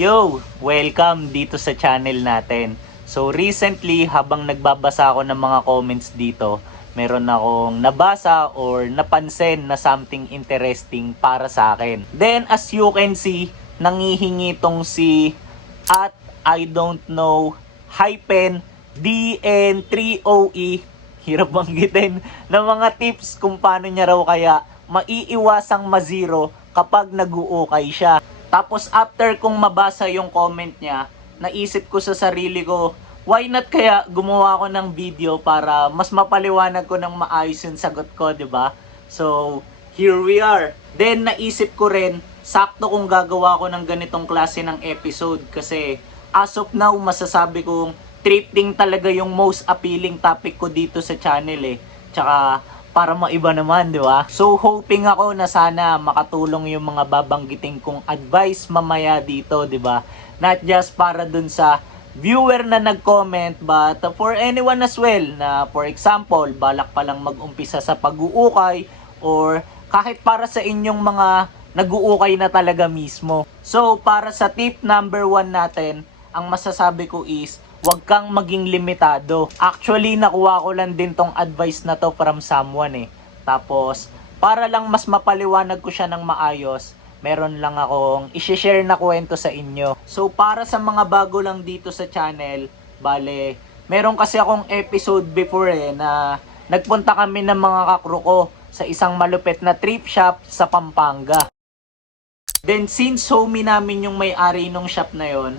Yo! Welcome dito sa channel natin. So recently, habang nagbabasa ako ng mga comments dito, meron akong nabasa or napansin na something interesting para sa akin. Then as you can see, nangihingi tong si at I don't know hyphen DN3OE hirap banggitin ng mga tips kung paano niya raw kaya maiiwasang mazero kapag nag-uukay siya. Tapos after kong mabasa yung comment niya, naisip ko sa sarili ko, why not kaya gumawa ako ng video para mas mapaliwanag ko ng maayos yung sagot ko, 'di ba? So, here we are. Then naisip ko rin, sakto kung gagawa ko ng ganitong klase ng episode kasi as of now masasabi kong thrifting talaga yung most appealing topic ko dito sa channel eh. Tsaka para maiba naman, di ba? So hoping ako na sana makatulong yung mga babanggitin kong advice mamaya dito, di ba? Not just para dun sa viewer na nag-comment but for anyone as well na for example, balak pa lang mag-umpisa sa pag-uukay or kahit para sa inyong mga nag-uukay na talaga mismo. So para sa tip number one natin, ang masasabi ko is huwag kang maging limitado. Actually, nakuha ko lang din tong advice na to from someone eh. Tapos, para lang mas mapaliwanag ko siya ng maayos, meron lang akong isi-share na kwento sa inyo. So, para sa mga bago lang dito sa channel, bale, meron kasi akong episode before eh, na nagpunta kami ng mga kakro ko sa isang malupit na trip shop sa Pampanga. Then since homie namin yung may-ari nung shop na yon,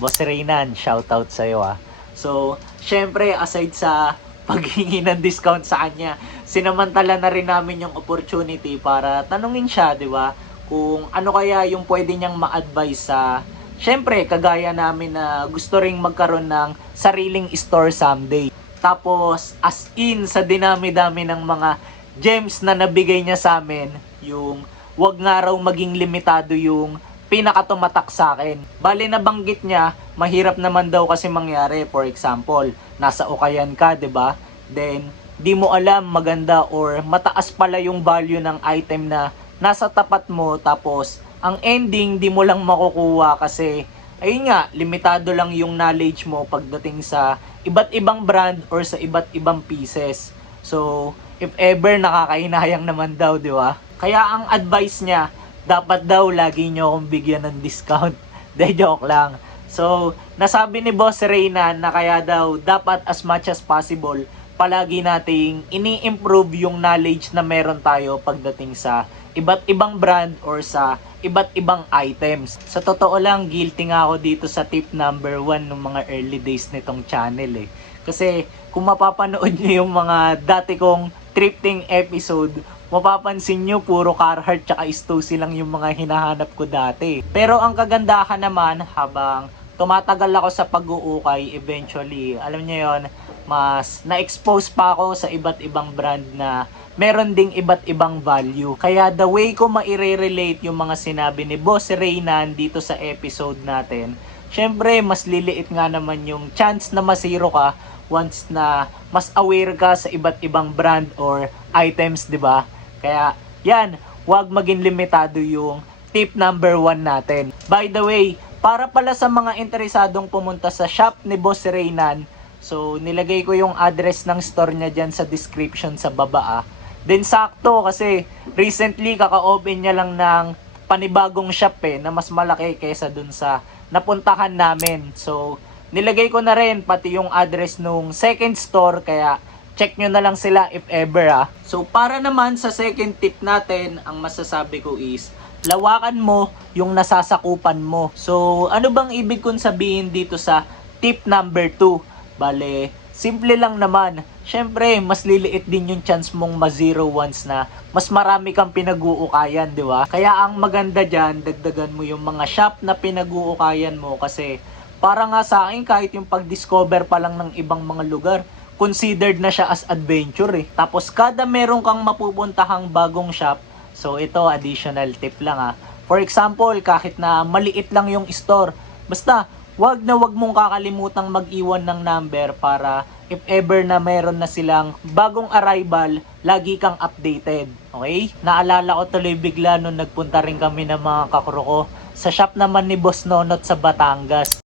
Boss Reynan, shoutout sa'yo ah. So, syempre aside sa paghingi ng discount sa kanya, sinamantala na rin namin yung opportunity para tanungin siya, di ba? Kung ano kaya yung pwede niyang ma-advise sa Syempre, kagaya namin na gusto ring magkaroon ng sariling store someday. Tapos, as in, sa dinami-dami ng mga gems na nabigay niya sa amin, yung wag nga raw maging limitado yung pinakatumatak sa akin. Bali nabanggit niya, mahirap naman daw kasi mangyari. For example, nasa ukayan ka, 'di ba? Then di mo alam maganda or mataas pala yung value ng item na nasa tapat mo tapos ang ending di mo lang makukuha kasi ayun nga, limitado lang yung knowledge mo pagdating sa iba't ibang brand or sa iba't ibang pieces. So, if ever nakakahinayang naman daw, di ba? Kaya ang advice niya, dapat daw lagi nyo akong bigyan ng discount. De joke lang. So, nasabi ni Boss Reyna na kaya daw dapat as much as possible palagi nating ini-improve yung knowledge na meron tayo pagdating sa iba't ibang brand or sa iba't ibang items. Sa totoo lang, guilty nga ako dito sa tip number 1 ng mga early days nitong channel eh. Kasi kung mapapanood nyo yung mga dati kong thrifting episode, mapapansin nyo puro Carhartt tsaka Stussy lang yung mga hinahanap ko dati. Pero ang kagandahan naman habang tumatagal ako sa pag-uukay eventually, alam nyo yon mas na-expose pa ako sa iba't ibang brand na meron ding iba't ibang value. Kaya the way ko maire-relate yung mga sinabi ni Boss Reynan dito sa episode natin, syempre mas liliit nga naman yung chance na masiro ka once na mas aware ka sa iba't ibang brand or items, 'di ba? Kaya yan, huwag maging limitado yung tip number 1 natin. By the way, para pala sa mga interesadong pumunta sa shop ni Boss Reynan, so nilagay ko yung address ng store niya dyan sa description sa baba ah. Then sakto kasi recently kaka-open niya lang ng panibagong shop eh na mas malaki kaysa dun sa napuntahan namin. So nilagay ko na rin pati yung address nung second store kaya check nyo na lang sila if ever ah. So para naman sa second tip natin, ang masasabi ko is lawakan mo yung nasasakupan mo. So ano bang ibig kong sabihin dito sa tip number 2? Bale, simple lang naman. Syempre, mas liliit din yung chance mong ma-zero once na mas marami kang pinag-uukayan, di ba? Kaya ang maganda dyan, dagdagan mo yung mga shop na pinag-uukayan mo kasi para nga sa akin kahit yung pag-discover pa lang ng ibang mga lugar, considered na siya as adventure eh. Tapos kada meron kang mapupuntahang bagong shop, so ito additional tip lang ah. For example, kahit na maliit lang yung store, basta wag na wag mong kakalimutang mag-iwan ng number para if ever na meron na silang bagong arrival, lagi kang updated. Okay? Naalala ko tuloy bigla nung nagpunta rin kami ng mga kakro ko sa shop naman ni Boss Nonot sa Batangas.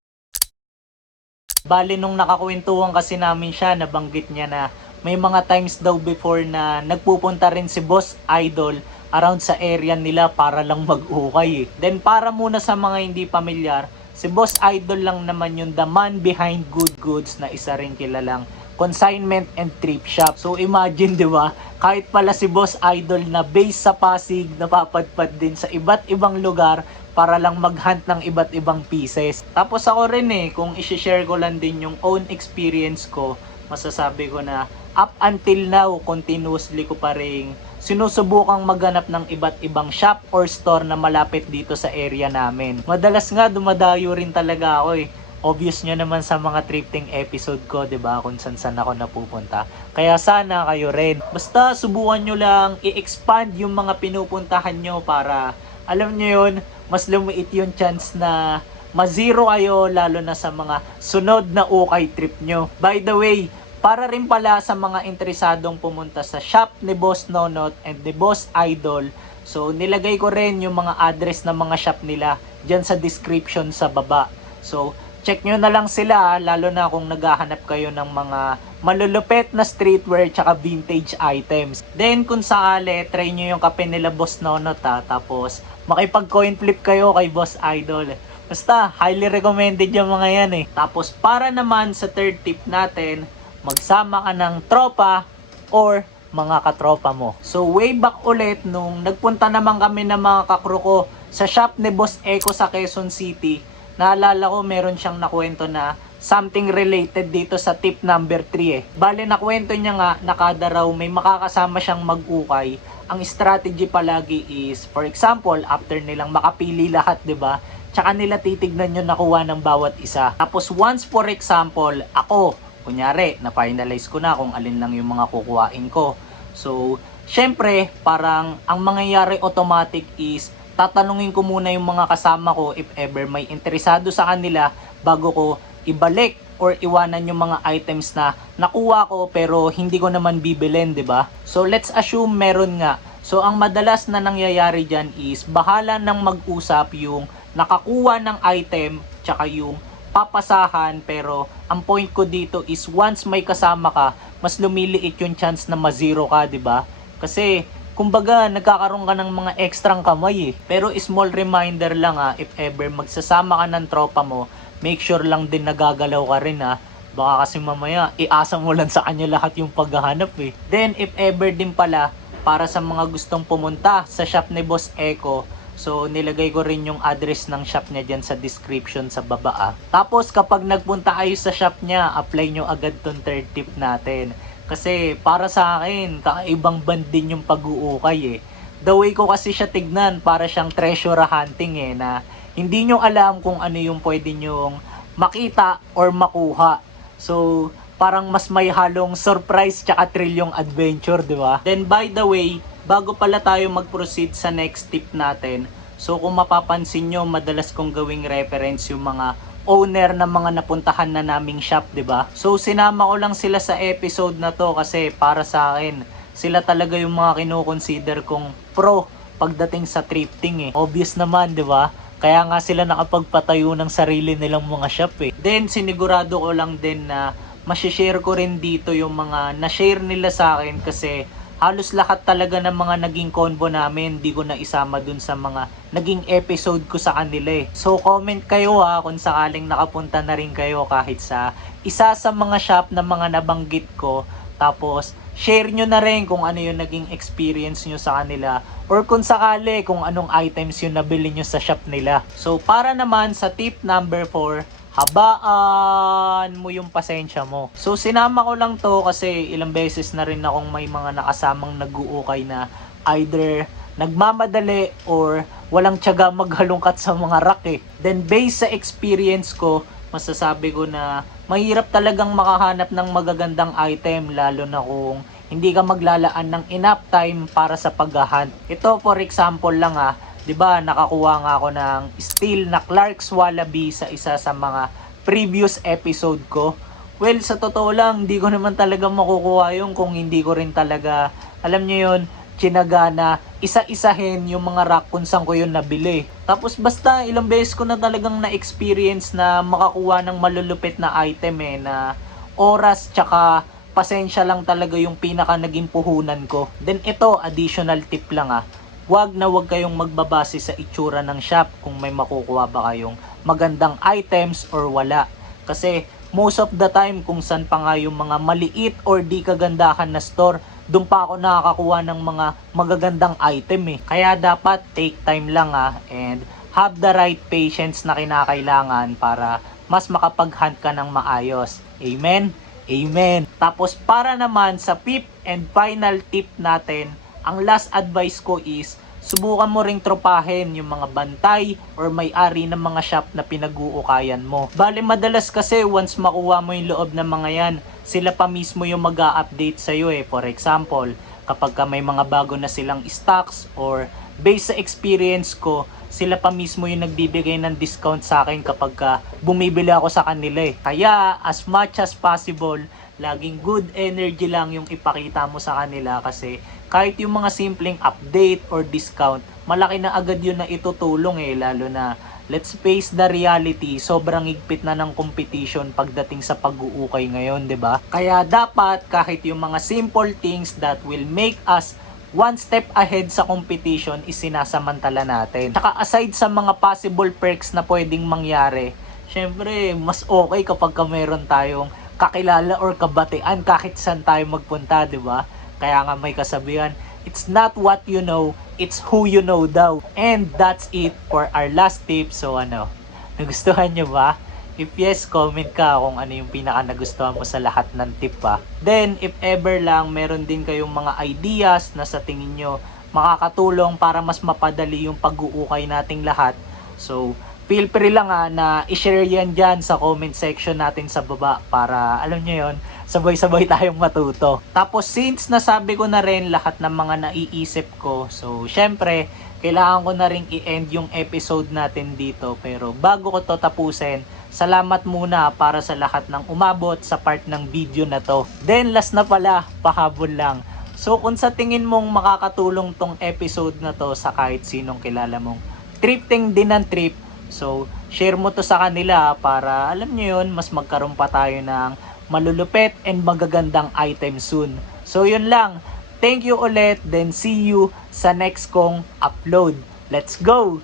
Bali nung nakakwentuhan kasi namin siya, nabanggit niya na may mga times daw before na nagpupunta rin si Boss Idol around sa area nila para lang mag-ukay eh. Then para muna sa mga hindi pamilyar, si Boss Idol lang naman yung the man behind good goods na isa rin kilalang consignment and thrift shop. So imagine 'di ba, kahit pala si Boss Idol na base sa Pasig, napapadpad din sa iba't ibang lugar para lang maghunt ng iba't ibang pieces. Tapos ako rin eh, kung i-share ko lang din yung own experience ko, masasabi ko na up until now, continuously ko pa rin sinusubukang maghanap ng iba't ibang shop or store na malapit dito sa area namin. Madalas nga dumadayo rin talaga ako eh. Obvious nyo naman sa mga thrifting episode ko, 'di ba kung saan saan ako napupunta. Kaya sana kayo rin. Basta subukan nyo lang i-expand yung mga pinupuntahan nyo para, alam nyo yun, mas lumiit yung chance na ma-zero kayo lalo na sa mga sunod na ukay trip nyo. By the way, para rin pala sa mga interesadong pumunta sa shop ni Boss Nonot and ni Boss Idol, so nilagay ko rin yung mga address ng mga shop nila dyan sa description sa baba. So, check nyo na lang sila, lalo na kung naghahanap kayo ng mga malulupet na streetwear tsaka vintage items. Then, kung sakali, try nyo yung kape nila Boss Nonot ha, tapos makipag coin flip kayo kay Boss Idol. Basta, highly recommended yung mga yan eh. Tapos, para naman sa third tip natin, magsama ka ng tropa or mga katropa mo. So, way back ulit, nung nagpunta naman kami ng mga kakro ko sa shop ni Boss Eco sa Quezon City, naalala ko meron siyang nakwento na something related dito sa tip number 3 eh. Bale, nakwento niya nga na kada raw may makakasama siyang mag-ukay. Ang strategy palagi is, for example, after nilang makapili lahat, 'di ba? Tsaka nila titignan yung nakuha ng bawat isa. Tapos once for example, ako, kunyari, na-finalize ko na kung alin lang yung mga kukuhain ko. So, syempre, parang ang mangyayari automatic is tatanungin ko muna yung mga kasama ko if ever may interesado sa kanila bago ko ibalik or iwanan yung mga items na nakuha ko pero hindi ko naman bibilin, 'di ba? So let's assume meron nga. So ang madalas na nangyayari diyan is bahala nang mag-usap yung nakakuha ng item tsaka yung papasahan pero ang point ko dito is once may kasama ka, mas lumiliit yung chance na ma-zero ka, 'di ba? Kasi kumbaga nagkakaroon ka ng mga ekstrang kamay eh. Pero small reminder lang ah, if ever magsasama ka ng tropa mo, make sure lang din nagagalaw ka rin ah. Baka kasi mamaya, iasa mo lang sa kanya lahat yung paghahanap eh. Then if ever din pala, para sa mga gustong pumunta sa shop ni Boss Eco, So, nilagay ko rin yung address ng shop niya dyan sa description sa baba ah. Tapos, kapag nagpunta kayo sa shop niya, apply nyo agad tong third tip natin. Kasi, para sa akin, kakaibang band din yung pag-uukay eh. The way ko kasi siya tignan, para siyang treasure hunting eh, na hindi nyo alam kung ano yung pwede nyong makita or makuha. So, parang mas may halong surprise tsaka thrill adventure, di ba? Then, by the way, bago pala tayo mag-proceed sa next tip natin, so kung mapapansin nyo, madalas kong gawing reference yung mga owner ng mga napuntahan na naming shop, 'di ba? So sinama ko lang sila sa episode na to kasi para sa akin, sila talaga yung mga kino-consider kong pro pagdating sa thrifting eh. Obvious naman, 'di ba? Kaya nga sila nakapagpatayo ng sarili nilang mga shop eh. Then sinigurado ko lang din na ma-share ko rin dito yung mga na-share nila sa akin kasi halos lahat talaga ng mga naging convo namin, di ko na isama dun sa mga naging episode ko sa kanila eh. So comment kayo ha kung sakaling nakapunta na rin kayo kahit sa isa sa mga shop na mga nabanggit ko. Tapos share nyo na rin kung ano yung naging experience nyo sa kanila or kung sakali kung anong items yung nabili nyo sa shop nila. So para naman sa tip number 4, habaan mo yung pasensya mo. So sinama ko lang to kasi ilang beses na rin akong may mga nakasamang nag-uukay na either nagmamadali or walang tiyaga maghalungkat sa mga rack eh. Then based sa experience ko, masasabi ko na mahirap talagang makahanap ng magagandang item lalo na kung hindi ka maglalaan ng enough time para sa paghahunt. Ito for example lang ah, 'di ba, nakakuha nga ako ng steel na Clark's Wallaby sa isa sa mga previous episode ko. Well, sa totoo lang, hindi ko naman talaga makukuha yung kung hindi ko rin talaga, alam nyo yun, chinaga na isa-isahin yung mga rack kung saan ko yun nabili. Tapos basta ilang beses ko na talagang na-experience na makakuha ng malulupit na item eh na oras tsaka pasensya lang talaga yung pinaka naging puhunan ko. Then ito, additional tip lang ah. Huwag na huwag kayong magbabase sa itsura ng shop kung may makukuha ba kayong magandang items or wala. Kasi most of the time kung saan pa nga yung mga maliit or di kagandahan na store, doon pa ako nakakakuha ng mga magagandang item eh. Kaya dapat take time lang ah and have the right patience na kinakailangan para mas makapag-hunt ka ng maayos. Amen? Amen. Tapos para naman sa fifth and final tip natin, ang last advice ko is subukan mo ring tropahin yung mga bantay or may-ari ng mga shop na pinag-uukayan mo. Bale madalas kasi once makuha mo yung loob ng mga yan, sila pa mismo yung mag update sa'yo eh. For example, kapag ka may mga bago na silang stocks or based sa experience ko, sila pa mismo yung nagbibigay ng discount sa akin kapag ka bumibili ako sa kanila eh. Kaya as much as possible, laging good energy lang yung ipakita mo sa kanila kasi kahit yung mga simpleng update or discount, malaki na agad yun na itutulong eh, lalo na let's face the reality, sobrang higpit na ng competition pagdating sa pag-uukay ngayon, 'di ba? Kaya dapat kahit yung mga simple things that will make us one step ahead sa competition is sinasamantala natin. Saka aside sa mga possible perks na pwedeng mangyari, syempre mas okay kapag ka meron tayong kakilala or kabatian kahit saan tayo magpunta, 'di ba? Kaya nga may kasabihan, it's not what you know, it's who you know daw. And that's it for our last tip. So ano, nagustuhan nyo ba? If yes, comment ka kung ano yung pinaka nagustuhan mo sa lahat ng tip pa. Then, if ever lang, meron din kayong mga ideas na sa tingin nyo makakatulong para mas mapadali yung pag-uukay nating lahat. So, feel free lang ah, na i-share yan dyan sa comment section natin sa baba para, alam nyo yon sabay-sabay tayong matuto. Tapos since nasabi ko na rin lahat ng mga naiisip ko, so syempre, kailangan ko na rin i-end yung episode natin dito. Pero bago ko to tapusin, salamat muna para sa lahat ng umabot sa part ng video na to. Then last na pala, pahabol lang. So kung sa tingin mong makakatulong tong episode na to sa kahit sinong kilala mong tripting din ng trip, so share mo to sa kanila para alam nyo yun, mas magkaroon pa tayo ng malulupet and magagandang item soon. So yun lang. Thank you ulit, then see you sa next kong upload. Let's go!